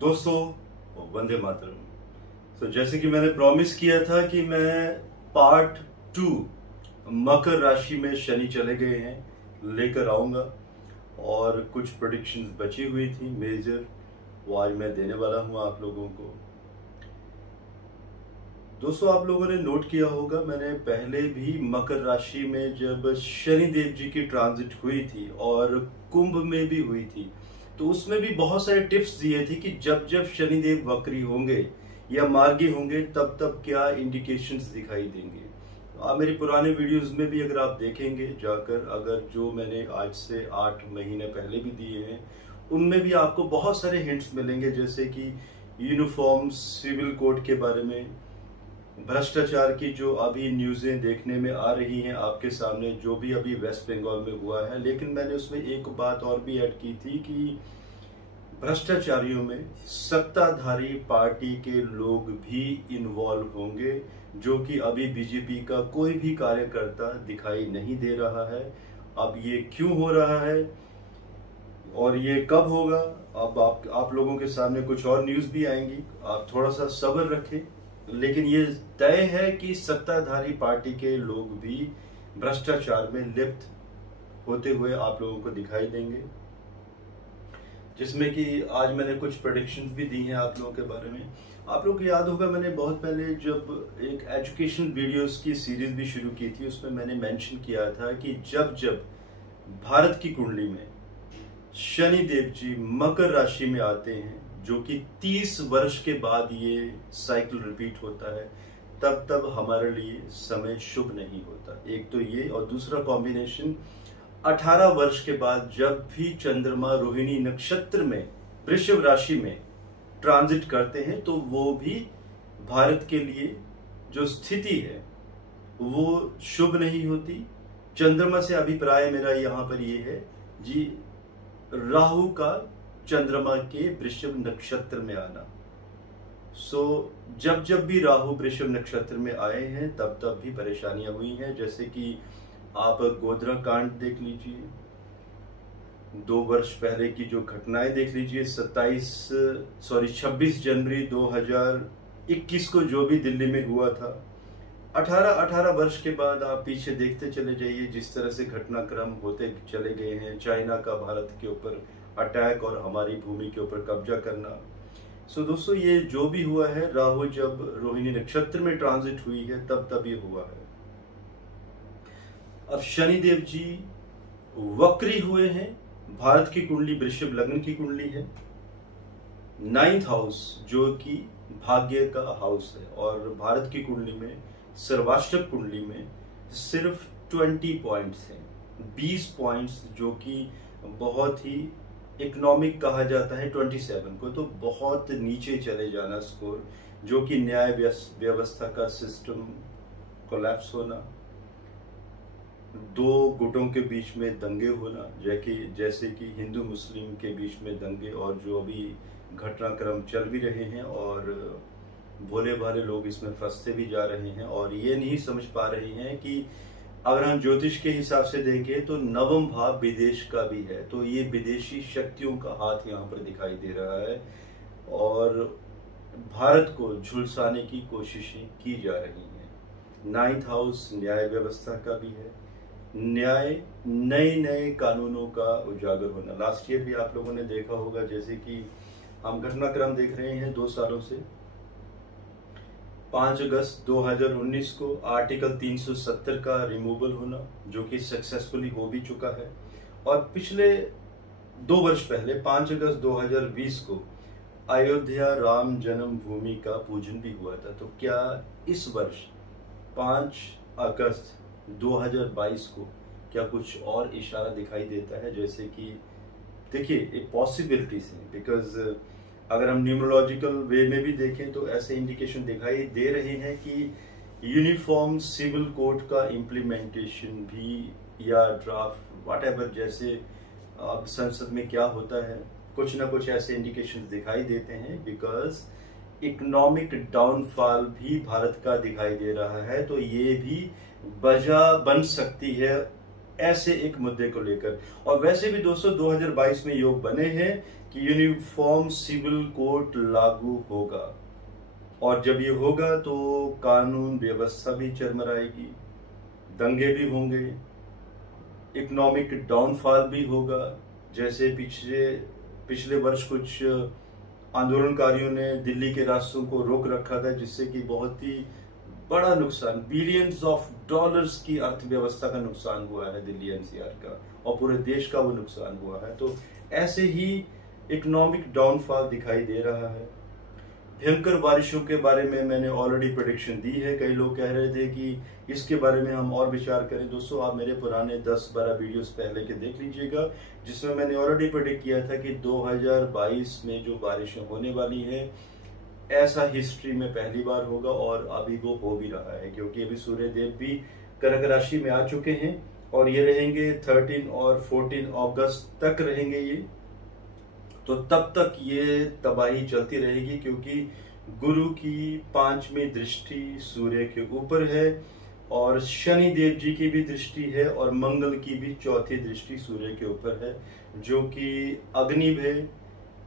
दोस्तों वंदे मातरम। जैसे कि मैंने प्रॉमिस किया था कि मैं पार्ट 2 मकर राशि में शनि चले गए हैं लेकर आऊंगा, और कुछ प्रेडिक्शंस बची हुई थी मेजर, वो आज मैं देने वाला हूं आप लोगों को। दोस्तों आप लोगों ने नोट किया होगा, मैंने पहले भी मकर राशि में जब शनि देव जी की ट्रांजिट हुई थी और कुंभ में भी हुई थी, तो उसमें भी बहुत सारे टिप्स दिए थे कि जब जब शनि देव वक्री होंगे या मार्गी होंगे तब तब क्या इंडिकेशंस दिखाई देंगे। आप मेरे पुराने वीडियोस में भी अगर आप देखेंगे जाकर, अगर जो मैंने आज से 8 महीने पहले भी दिए हैं, उनमें भी आपको बहुत सारे हिंट्स मिलेंगे, जैसे कि यूनिफॉर्म सिविल कोड के बारे में, भ्रष्टाचार की जो अभी न्यूज़ें देखने में आ रही हैं आपके सामने, जो भी अभी वेस्ट बंगाल में हुआ है। लेकिन मैंने उसमें एक बात और भी ऐड की थी कि भ्रष्टाचारियों में सत्ताधारी पार्टी के लोग भी इन्वॉल्व होंगे, जो कि अभी बीजेपी का कोई भी कार्यकर्ता दिखाई नहीं दे रहा है। अब ये क्यों हो रहा है और ये कब होगा, अब आप लोगों के सामने कुछ और न्यूज़ भी आएंगी, आप थोड़ा सा सब्र रखें। लेकिन ये तय है कि सत्ताधारी पार्टी के लोग भी भ्रष्टाचार में लिप्त होते हुए आप लोगों को दिखाई देंगे, जिसमें कि आज मैंने कुछ प्रेडिक्शंस भी दी हैं आप लोगों के बारे में। आप लोगों को याद होगा, मैंने बहुत पहले जब एक एजुकेशन वीडियोस की सीरीज भी शुरू की थी, उसमें मैंने मेंशन किया था कि जब जब भारत की कुंडली में शनि देव जी मकर राशि में आते हैं, जो कि 30 वर्ष के बाद ये साइकिल रिपीट होता है, तब तब हमारे लिए समय शुभ नहीं होता। एक तो ये, और दूसरा कॉम्बिनेशन 18 वर्ष के बाद जब भी चंद्रमा रोहिणी नक्षत्र में वृषभ राशि में ट्रांजिट करते हैं, तो वो भी भारत के लिए जो स्थिति है वो शुभ नहीं होती। चंद्रमा से अभिप्राय मेरा यहाँ पर ये है जी, राहु का चंद्रमा के वृषभ नक्षत्र में आना। जब जब भी राहु वृषभ नक्षत्र में आए हैं तब तब भी परेशानियां हुई हैं। जैसे कि आप गोधरा कांड देख लीजिए, 2 वर्ष पहले की जो घटनाएं देख लीजिए, 26 जनवरी 2021 को जो भी दिल्ली में हुआ था। 18 वर्ष के बाद आप पीछे देखते चले जाइए, जिस तरह से घटनाक्रम होते चले गए हैं। चाइना का भारत के ऊपर अटैक और हमारी भूमि के ऊपर कब्जा करना। दोस्तों ये जो भी हुआ है, राहु जब रोहिणी नक्षत्र में ट्रांजिट हुई है तब ये हुआ है। अब शनि देव जी वक्री हुए हैं, भारत की कुंडली वृषभ लग्न की कुंडली है, 9th हाउस जो कि भाग्य का हाउस है, और भारत की कुंडली में सर्वाष्टक कुंडली में सिर्फ 20 पॉइंट्स हैं, 20 पॉइंट्स, जो कि बहुत ही इकोनॉमिक कहा जाता है 27 को, तो बहुत नीचे चले जाना स्कोर, जो कि न्याय व्यवस्था का सिस्टम कोलैप्स होना, 2 गुटों के बीच में दंगे होना, जैसे कि हिंदू मुस्लिम के बीच में दंगे, और जो अभी घटनाक्रम चल भी रहे हैं, और भोले भाले लोग इसमें फंसते भी जा रहे हैं, और ये नहीं समझ पा रहे हैं कि अगर हम ज्योतिष के हिसाब से देखें तो 9वां भाव विदेश का भी है, तो ये विदेशी शक्तियों का हाथ यहाँ पर दिखाई दे रहा है, और भारत को झुलसाने की कोशिशें की जा रही हैं। 9th हाउस न्याय व्यवस्था का भी है, न्याय, नए कानूनों का उजागर होना। लास्ट ईयर भी आप लोगों ने देखा होगा, जैसे कि हम घटनाक्रम देख रहे हैं 2 सालों से। 5 अगस्त 2019 को आर्टिकल 370 का रिमूवल होना, जो कि सक्सेसफुली हो भी चुका है, और पिछले 2 वर्ष पहले 5 अगस्त 2020 को अयोध्या राम जन्मभूमि का पूजन भी हुआ था। तो क्या इस वर्ष 5 अगस्त 2022 को क्या कुछ और इशारा दिखाई देता है? जैसे कि देखिए, एक पॉसिबिलिटी है, बिकॉज अगर हम न्यूमरोलॉजिकल वे में भी देखें तो ऐसे इंडिकेशन दिखाई दे रहे हैं कि यूनिफॉर्म सिविल कोड का इम्प्लीमेंटेशन भी, या ड्राफ्ट व्हाटएवर, जैसे अब संसद में क्या होता है, कुछ ना कुछ ऐसे इंडिकेशन दिखाई देते हैं, बिकॉज इकोनॉमिक डाउनफॉल भी भारत का दिखाई दे रहा है। तो ये भी वजह बन सकती है ऐसे एक मुद्दे को लेकर। और वैसे भी दोस्तों 2022 में योग बने हैं कि यूनिफॉर्म सिविल कोड लागू होगा, और जब ये होगा तो कानून व्यवस्था भी चरमराएगी, दंगे भी होंगे, इकोनॉमिक डाउनफॉल भी होगा। जैसे पिछले वर्ष कुछ आंदोलनकारियों ने दिल्ली के रास्तों को रोक रखा था, जिससे कि बहुत ही बड़ा नुकसान, बिलियंस ऑफ डॉलर्स की अर्थव्यवस्था का नुकसान हुआ है दिल्ली एनसीआर का, और पूरे देश का वो नुकसान हुआ है। तो ऐसे ही इकोनॉमिक डाउनफॉल दिखाई दे रहा है। भयंकर बारिशों के बारे में मैंने ऑलरेडी प्रेडिक्शन दी है। कई लोग कह रहे थे कि इसके बारे में हम और विचार करें। दोस्तों आप मेरे पुराने 10-12 वीडियोस पहले के देख लीजिएगा, जिसमें मैंने ऑलरेडी प्रेडिक्ट किया था कि 2022 में जो बारिशें होने वाली है, ऐसा हिस्ट्री में पहली बार होगा, और अभी वो हो भी रहा है, क्योंकि अभी सूर्य देव भी कर्क राशि में आ चुके हैं और ये रहेंगे 13 और 14 अगस्त तक रहेंगे ये। तो तब तक ये तबाही चलती रहेगी, क्योंकि गुरु की 5वीं दृष्टि सूर्य के ऊपर है, और शनि देव जी की भी दृष्टि है, और मंगल की भी 4थी दृष्टि सूर्य के ऊपर है, जो कि अग्निभ है,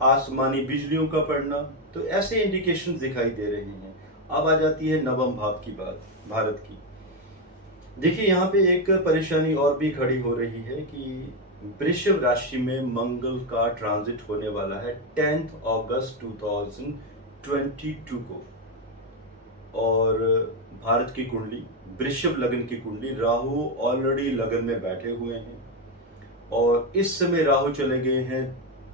आसमानी बिजलियों का पड़ना। तो ऐसे इंडिकेशंस दिखाई दे रहे हैं। अब आ जाती है नवम भाव की बात, भारत की। देखिए यहाँ पे एक परेशानी और भी खड़ी हो रही है कि वृषभ राशि में मंगल का ट्रांजिट होने वाला है 10 अगस्त 2022 को, और भारत की कुंडली, वृषभ लगन की कुंडली, राहु ऑलरेडी लगन में बैठे हुए हैं, और इस समय राहु चले गए हैं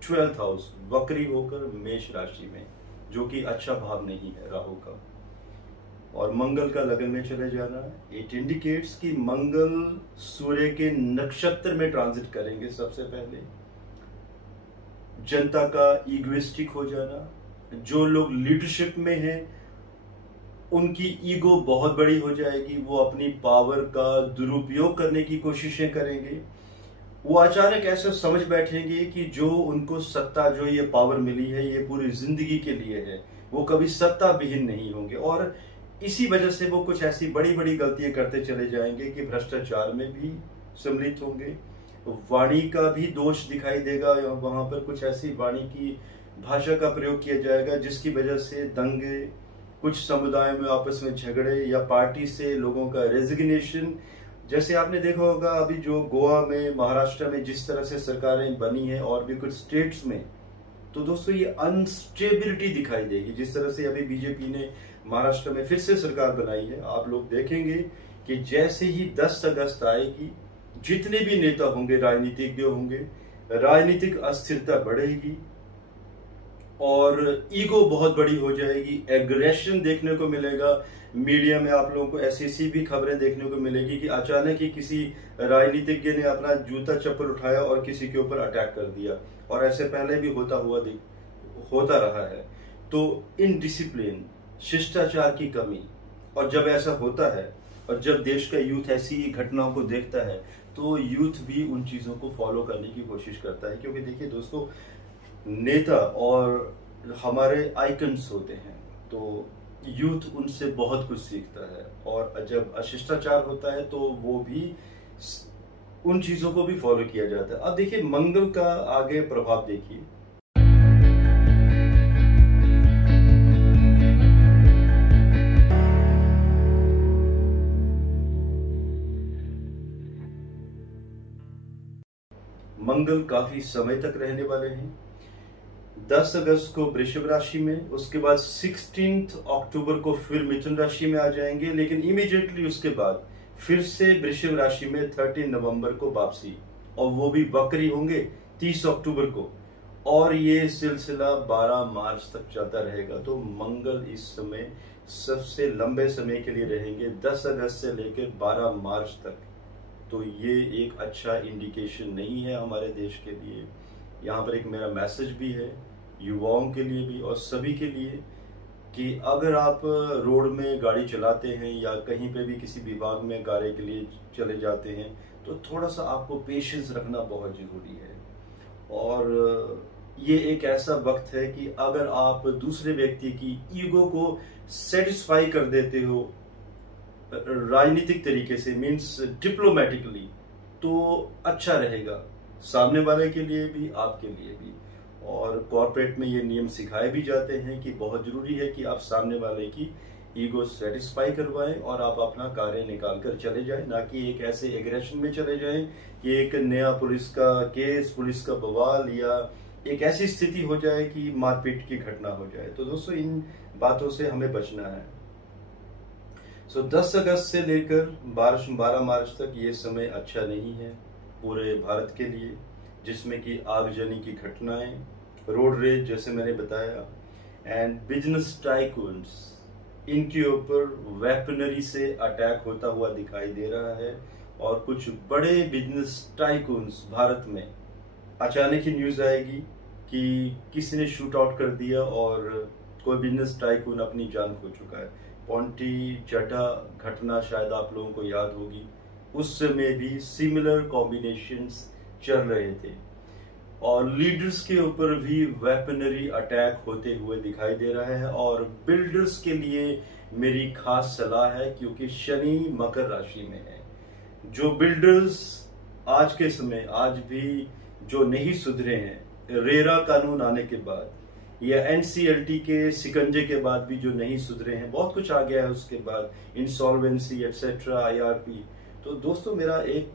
12th हाउस वक्री होकर मेष राशि में, जो कि अच्छा भाव नहीं है राहु का, और मंगल का लगन में चले जाना। इट इंडिकेट्स कि मंगल सूर्य के नक्षत्र में ट्रांजिट करेंगे। सबसे पहले जनता का ईगोइस्टिक हो जाना, जो लोग लीडरशिप में हैं उनकी ईगो बहुत बड़ी हो जाएगी, वो अपनी पावर का दुरुपयोग करने की कोशिशें करेंगे। वो अचानक ऐसा समझ बैठेंगे कि जो उनको सत्ता, जो ये पावर मिली है, ये पूरी जिंदगी के लिए है, वो कभी सत्ता विहीन नहीं होंगे, और इसी वजह से वो कुछ ऐसी बड़ी बड़ी गलतियां करते चले जाएंगे कि भ्रष्टाचार में भी सम्मिलित होंगे। वाणी का भी दोष दिखाई देगा, वहां पर कुछ ऐसी वाणी की भाषा का प्रयोग किया जाएगा जिसकी वजह से दंगे, कुछ समुदायों में आपस में झगड़े, या पार्टी से लोगों का रेजिग्नेशन। जैसे आपने देखा होगा अभी जो गोवा में, महाराष्ट्र में जिस तरह से सरकारें बनी है, और भी कुछ स्टेट्स में, तो दोस्तों ये अनस्टेबिलिटी दिखाई देगी। जिस तरह से अभी बीजेपी ने महाराष्ट्र में फिर से सरकार बनाई है, आप लोग देखेंगे कि जैसे ही 10 अगस्त आएगी, जितने भी नेता होंगे, राजनीतिज्ञ होंगे, राजनीतिक अस्थिरता बढ़ेगी, और ईगो बहुत बड़ी हो जाएगी, एग्रेशन देखने को मिलेगा। मीडिया में आप लोगों को ऐसी भी खबरें देखने को मिलेगी कि अचानक ही किसी राजनीतिज्ञ ने अपना जूता चप्पल उठाया और किसी के ऊपर अटैक कर दिया, और ऐसे पहले भी होता रहा है। तो इनडिसिप्लिन, शिष्टाचार की कमी, और जब ऐसा होता है और जब देश का यूथ ऐसी घटनाओं को देखता है, तो यूथ भी उन चीजों को फॉलो करने की कोशिश करता है। क्योंकि देखिए दोस्तों, नेता और हमारे आइकन्स होते हैं, तो यूथ उनसे बहुत कुछ सीखता है, और जब अशिष्टाचार होता है तो वो भी उन चीजों को भी फॉलो किया जाता है। अब देखिए मंगल का आगे प्रभाव देखिए। मंगल काफी समय तक रहने वाले हैं। 10 अगस्त को वृषभ राशि में, उसके बाद 16 अक्टूबर को फिर मिथुन राशि में आ जाएंगे, लेकिन इमीडिएटली उसके बाद फिर से वृषभ राशि में 13 नवंबर को वापसी, और वो भी वक्री होंगे 30 अक्टूबर को, और ये सिलसिला 12 मार्च तक चलता रहेगा। तो मंगल इस समय सबसे लंबे समय के लिए रहेंगे, 10 अगस्त से लेकर 12 मार्च तक। तो ये एक अच्छा इंडिकेशन नहीं है हमारे देश के लिए। यहाँ पर एक मेरा मैसेज भी है युवाओं के लिए भी और सभी के लिए कि अगर आप रोड में गाड़ी चलाते हैं या कहीं पे भी किसी विभाग में कार्य के लिए चले जाते हैं, तो थोड़ा सा आपको पेशेंस रखना बहुत जरूरी है। और ये एक ऐसा वक्त है कि अगर आप दूसरे व्यक्ति की ईगो को सेटिस्फाई कर देते हो राजनीतिक तरीके से, मीन्स डिप्लोमेटिकली, तो अच्छा रहेगा, सामने वाले के लिए भी, आपके लिए भी। और कॉर्पोरेट में ये नियम सिखाए भी जाते हैं कि बहुत जरूरी है कि आप सामने वाले की ईगो सेटिस्फाई करवाएं और आप अपना कार्य निकाल कर चले जाएं, ना कि एक ऐसे एग्रेशन में चले जाएं कि एक नया पुलिस का केस, पुलिस का बवाल या एक ऐसी स्थिति हो जाए कि मारपीट की घटना हो जाए। तो दोस्तों इन बातों से हमें बचना है। 10 अगस्त से लेकर 12 मार्च तक ये समय अच्छा नहीं है पूरे भारत के लिए, जिसमें कि आगजनी की घटनाएं, रोड रेज जैसे मैंने बताया, एंड बिजनेस टाइकून्स, इनके ऊपर वेपनरी से अटैक होता हुआ दिखाई दे रहा है। और कुछ बड़े बिजनेस टाइकून्स भारत में, अचानक ही न्यूज आएगी कि किसी ने शूट आउट कर दिया और कोई बिजनेस टाइकून अपनी जान खो चुका है। पॉन्टी चड्ढा घटना शायद आप लोगों को याद होगी, उस समय भी सिमिलर कॉम्बिनेशंस चल रहे थे और लीडर्स के ऊपर भी वेपनरी अटैक होते हुए दिखाई दे रहा है। और बिल्डर्स के लिए मेरी खास सलाह है, क्योंकि शनि मकर राशि में है। जो बिल्डर्स आज के समय आज भी जो नहीं सुधरे हैं, रेरा कानून आने के बाद या एनसीएलटी के सिकंजे के बाद भी जो नहीं सुधरे हैं, बहुत कुछ आ गया है उसके बाद, इंसॉल्वेंसी एटसेट्रा, आईआरपी। तो दोस्तों मेरा एक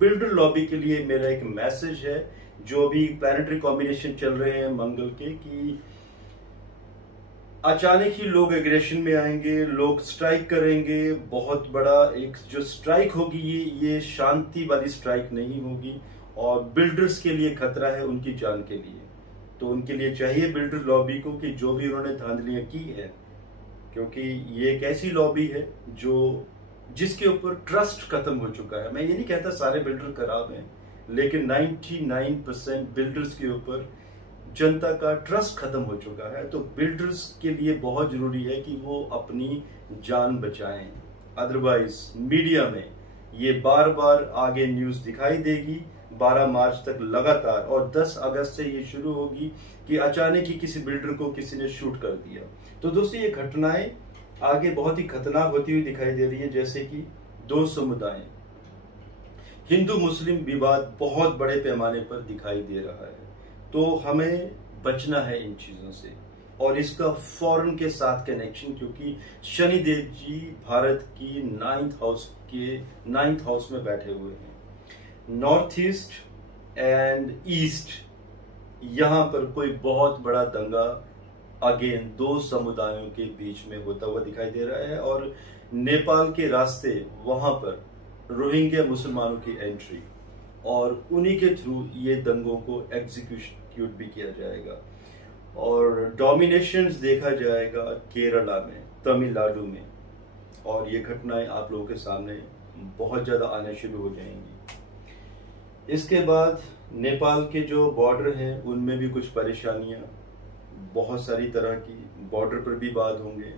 बिल्डर लॉबी के लिए मेरा एक मैसेज है, जो अभी प्लैनेटरी कॉम्बिनेशन चल रहे हैं मंगल के, कि अचानक ही लोग एग्रेशन में आएंगे, लोग स्ट्राइक करेंगे। बहुत बड़ा एक जो स्ट्राइक होगी ये शांति वाली स्ट्राइक नहीं होगी और बिल्डर्स के लिए खतरा है, उनकी जान के लिए। तो उनके लिए चाहिए बिल्डर लॉबी को कि जो भी उन्होंने धांधलियां की है, क्योंकि ये एक ऐसी लॉबी है जिसके ऊपर ट्रस्ट खत्म हो चुका है। मैं ये नहीं कहता सारे बिल्डर खराब हैं, लेकिन 99% बिल्डर्स के ऊपर जनता का ट्रस्ट खत्म हो चुका है। तो बिल्डर्स के लिए बहुत जरूरी है कि वो अपनी जान बचाएं, अदरवाइज मीडिया में ये बार बार आगे न्यूज दिखाई देगी 12 मार्च तक लगातार, और 10 अगस्त से ये शुरू होगी कि अचानक ही किसी बिल्डर को किसी ने शूट कर दिया। तो दोस्तों ये घटनाएं आगे बहुत ही खतरनाक होती हुई दिखाई दे रही है, जैसे कि दो समुदाय, हिंदू मुस्लिम विवाद बहुत बड़े पैमाने पर दिखाई दे रहा है। तो हमें बचना है इन चीजों से, और इसका फॉरेन के साथ कनेक्शन, क्योंकि शनिदेव जी भारत की 9th हाउस में बैठे हुए हैं। नॉर्थ ईस्ट एंड ईस्ट, यहां पर कोई बहुत बड़ा दंगा अगेन दो समुदायों के बीच में होता हुआ दिखाई दे रहा है। और नेपाल के रास्ते वहां पर रोहिंग्या मुसलमानों की एंट्री, और उन्हीं के थ्रू ये दंगों को एग्जीक्यूट भी किया जाएगा। और डोमिनेशंस देखा जाएगा केरला में, तमिलनाडु में, और ये घटनाएं आप लोगों के सामने बहुत ज्यादा आने शुरू हो जाएंगी। इसके बाद नेपाल के जो बॉर्डर हैं उनमें भी कुछ परेशानियां, बहुत सारी तरह की बॉर्डर पर भी बात होंगे।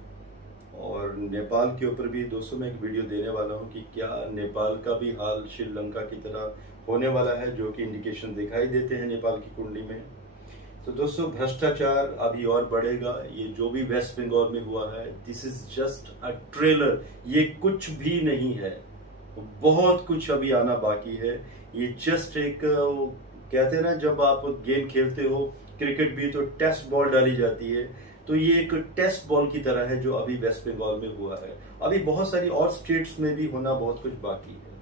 और नेपाल के ऊपर भी दोस्तों मैं एक वीडियो देने वाला हूं कि क्या नेपाल का भी हाल श्रीलंका की तरह होने वाला है, जो कि इंडिकेशन दिखाई देते हैं नेपाल की कुंडली में। तो दोस्तों भ्रष्टाचार अभी और बढ़ेगा। ये जो भी वेस्ट बंगाल में हुआ है, this is just a trailer, ये कुछ भी नहीं है, बहुत कुछ अभी आना बाकी है। ये जस्ट एक कहते हैं ना, जब आप गेम खेलते हो क्रिकेट भी, तो टेस्ट बॉल डाली जाती है, तो ये एक टेस्ट बॉल की तरह है जो अभी वेस्ट बंगाल में हुआ है। अभी बहुत सारी और स्टेट्स में भी होना बहुत कुछ बाकी है।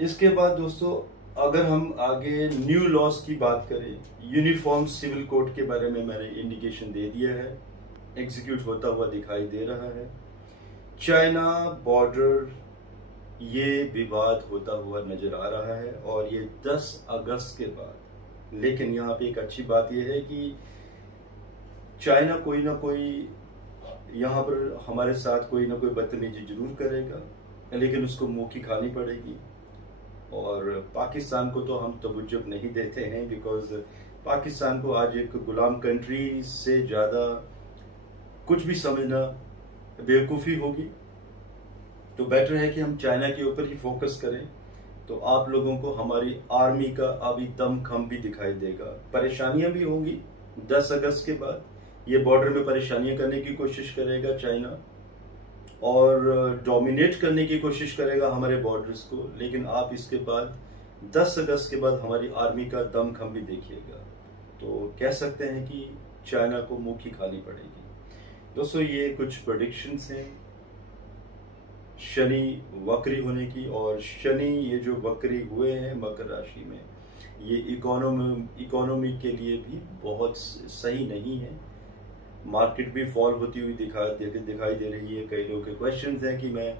इसके बाद दोस्तों अगर हम आगे न्यू लॉस की बात करें, यूनिफॉर्म सिविल कोड के बारे में मैंने इंडिकेशन दे दिया है, एग्जीक्यूट होता हुआ दिखाई दे रहा है। चाइना बॉर्डर, ये विवाद होता हुआ नजर आ रहा है, और ये 10 अगस्त के बाद। लेकिन यहाँ पे एक अच्छी बात यह है कि चाइना कोई ना कोई यहाँ पर हमारे साथ कोई ना कोई बदतमीजी जरूर करेगा, लेकिन उसको मुंह की खानी पड़ेगी। और पाकिस्तान को तो हम तवज्जो नहीं देते हैं, बिकॉज पाकिस्तान को आज एक गुलाम कंट्री से ज्यादा कुछ भी समझना बेवकूफ़ी होगी। तो बेटर है कि हम चाइना के ऊपर ही फोकस करें। तो आप लोगों को हमारी आर्मी का अभी दमखम भी दिखाई देगा। परेशानियां भी होंगी 10 अगस्त के बाद, ये बॉर्डर में परेशानियां करने की कोशिश करेगा चाइना, और डोमिनेट करने की कोशिश करेगा हमारे बॉर्डर्स को, लेकिन आप इसके बाद 10 अगस्त के बाद हमारी आर्मी का दमखम भी देखिएगा। तो कह सकते हैं कि चाइना को मुंह की खानी पड़ेगी। दोस्तों, ये कुछ प्रेडिक्शंस हैं शनि वक्री होने की, और शनि ये जो वक्री हुए हैं मकर राशि में, ये इकोनॉमी के लिए भी बहुत सही नहीं है। मार्केट भी फॉल होती हुई दिखाई दे रही है। कई लोगों के क्वेश्चंस हैं कि मैं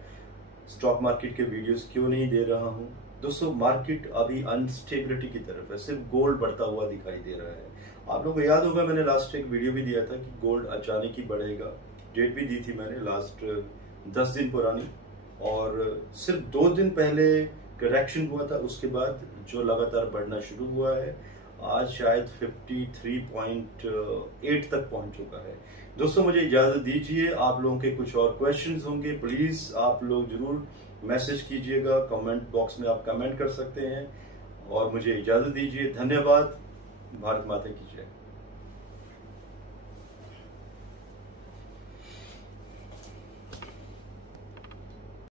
स्टॉक मार्केट के वीडियोस क्यों नहीं दे रहा हूं। दोस्तों, मार्केट अभी अनस्टेबिलिटी की तरफ है, सिर्फ गोल्ड बढ़ता हुआ दिखाई दे रहा है। आप लोगों को याद होगा मैंने लास्ट एक वीडियो भी दिया था कि गोल्ड अचानक ही बढ़ेगा, डेट भी दी थी मैंने लास्ट 10 दिन पुरानी, और सिर्फ 2 दिन पहले करेक्शन हुआ था, उसके बाद जो लगातार बढ़ना शुरू हुआ है, आज शायद 53.8 तक पहुंच चुका है। दोस्तों, मुझे इजाजत दीजिए। आप लोगों के कुछ और क्वेश्चंस होंगे, प्लीज आप लोग जरूर मैसेज कीजिएगा, कमेंट बॉक्स में आप कमेंट कर सकते हैं, और मुझे इजाजत दीजिए। धन्यवाद। भारत माता की जय।